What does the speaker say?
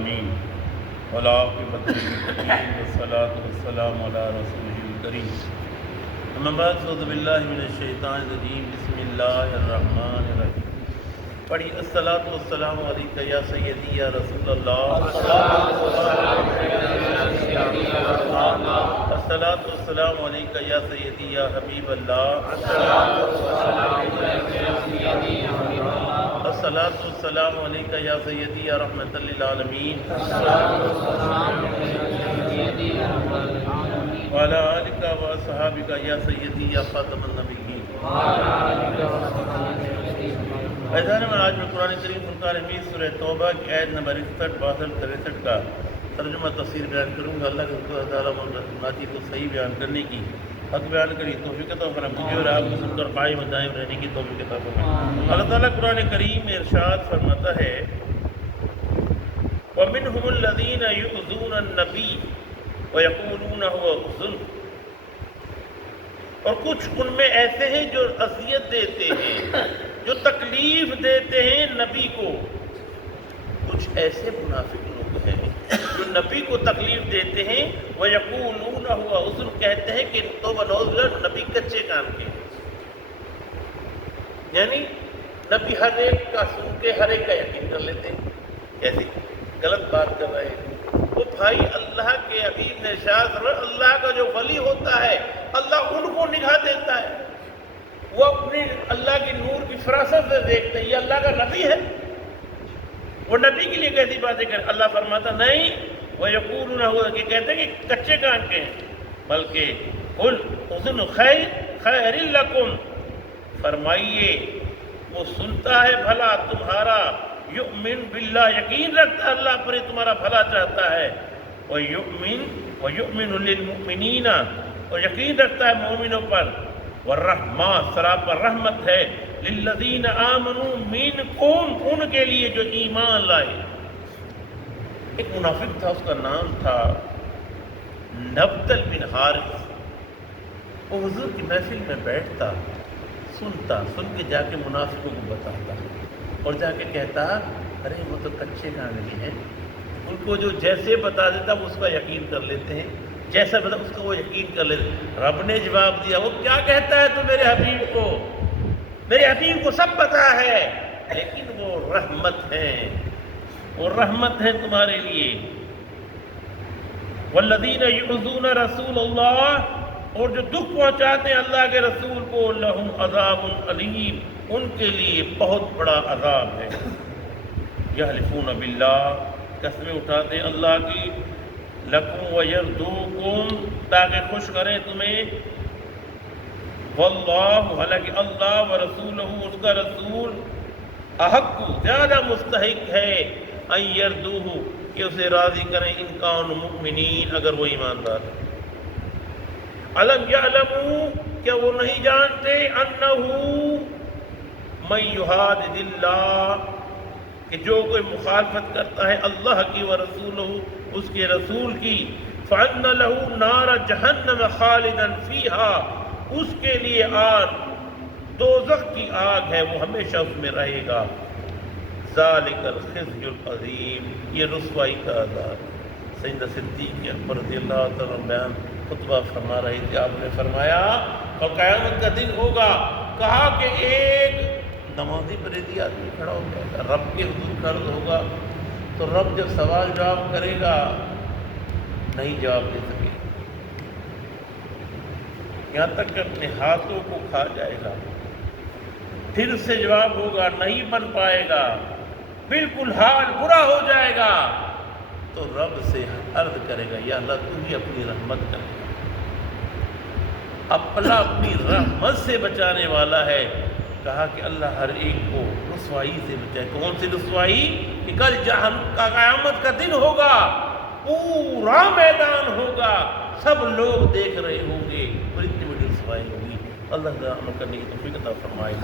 آمین والعاقبۃ للمتقین والصلاۃ والسلام علی رسولہ الکریم اما بعد اعوذ باللہ من الشیطان الرجیم بسم اللہ الرحمن الرحیم پڑھی الصلاۃ والسلام علیک یا سیدی یا رسول اللہ الصلاۃ والسلام علیک یا سیدی یا حبیب اللہ الصلاۃ والسلام علیک یا سیدی یا رحمۃ للعالمین وعلی آلک و اصحابک یا سیدی یا خاتم النبیین۔ عزیزان میں آج میں قرآن کریم فرقان حمید سورہ توبہ کی آیت نمبر 61 62 63 کا ترجمہ تفسیر بیان کروں گا۔ اللہ کے تعالیٰ مناتی کو صحیح بیان کرنے کی حق بیان کری توفیق عطا فرمائے، مجھے اور آپ کو سن کر قائم دائم رہنے کی توفیق عطا فرمائے۔ اللہ تعالیٰ قرآن کریم میں ارشاد فرماتا ہے وَمِنْهُمُ الَّذِينَ يُؤْذُونَ النَّبِيَّ وَيَقُولُونَ هُوَ أُذُنٌ، اور کچھ ان میں ایسے ہیں جو اذیت دیتے ہیں، جو تکلیف دیتے ہیں نبی کو۔ کچھ ایسے منافق لوگ ہیں جو نبی کو تکلیف دیتے ہیں، وَيَقُولُونَ هُوَ أُذُنٌ، کہتے ہیں کہ توبہ نعوذ باللہ نبی کچے کام کے، یعنی نبی ہر ایک کا سن کے ہر ایک کا یقین کر لیتے ہیں۔ کیسے غلط بات کر رہے ہیں وہ بھائی، اللہ کے حبیب نے ارشاد فرمایا اللہ کا جو ولی ہوتا ہے اللہ ان کو نگاہ دیتا ہے، وہ اپنی اللہ کی نور کی فراست سے دیکھتے ہیں۔ یہ اللہ کا نبی ہے، وہ نبی کے لیے کیسی باتیں کریں؟ اللہ فرماتا نہیں وَيَقُولُونَ هُوَ، کہ کہتے ہیں کہ کچے کام کے ہیں، بلکہ قُلْ أُذُنُ خَيْرٍ لَكُمْ، فرمائیے وہ سنتا ہے بھلا تمہارا، یؤمن باللہ، یقین رکھتا ہے اللہ پر، تمہارا بھلا چاہتا ہے، وَيُؤْمِنُ لِلْمُؤْمِنِينَ، اور یقین رکھتا ہے مومنوں پر، وَالرَّحْمَةُ، سراپر رحمت ہے، لِلَّذِينَ آمَنُوا مِنْكُمْ، ان کے لیے جو ایمان لائے۔ ایک منافق تھا، اس کا نام تھا نبتل بن حارث۔ وہ حضور کی محفل میں بیٹھتا، سنتا، سن کے جا کے منافقوں کو بتاتا اور جا کے کہتا ارے وہ تو کچے کاملی ہیں، ان کو جو جیسے بتا دیتا وہ اس کا یقین کر لیتے ہیں، جیسا بتا اس کا وہ یقین کر لیتے ہیں۔ رب نے جواب دیا وہ کیا کہتا ہے تو میرے حبیب کو، میرے حبیب کو سب پتا ہے، لیکن وہ رحمت ہیں، وہ رحمت ہے تمہارے لیے۔ والذین یؤذون رسول اللہ، اور جو دکھ پہنچاتے ہیں اللہ کے رسول کو، لہم عذاب علیم، ان کے لیے بہت بڑا عذاب ہے۔ یحلفون باللہ، قسمیں اٹھاتے ہیں اللہ کی، لکم ویردوکم، تاکہ خوش کریں تمہیں، واللہ، حالانکہ اللہ ورسولہ، اس کا رسول، احق، زیادہ مستحق ہے، ان یردوہ، کہ اسے راضی کریں، ان کانوا مؤمنین، اگر وہ ایماندار ہیں۔ علم یعلموا، کیا وہ نہیں جانتے، انہ من یحادد اللہ، کہ جو کوئی مخالفت کرتا ہے اللہ کی ورسولہ، اس کے رسول کی، فَأَنَّ لَهُ نَارَ جَهَنَّمَ خَالِدًا فِيهَا، اس کے لیے آگ دوزخ کی آگ ہے، وہ ہمیشہ اس میں رہے گا۔ ذَلِكَ الْخِزْيُ الْعَظِيمُ، یہ رسوائی کا عذاب۔ سیدنا صدیق اکبر رضی اللہ تعالیٰ بیان خطبہ فرما رہے تھے، آپ نے فرمایا اور قیامت کا دن ہوگا، کہا کہ ایک نمازی پریدی آدمی کھڑا ہو جائے گا، رب کے حضور قرض ہوگا، تو رب جب سوال جواب کرے گا نہیں جواب دے سکے، یہاں تک کہ اپنے ہاتھوں کو کھا جائے گا، پھر سے جواب ہوگا نہیں بن پائے گا، بالکل حال برا ہو جائے گا، تو رب سے عرض کرے گا یا اللہ تو ہی اپنی رحمت کرے گا۔ اللہ اپنی رحمت سے بچانے والا ہے۔ کہا کہ اللہ ہر ایک کو رسوائی سے بچائے۔ کون سی رسوائی؟ کہ کل قیامت کا دن ہوگا، پورا میدان ہوگا، سب لوگ دیکھ رہے ہوں گے اور اتنی بڑی رسوائی ہوگی۔ اللہ تعالیٰ عمل کرنے کی توفیق عطا فرمائے۔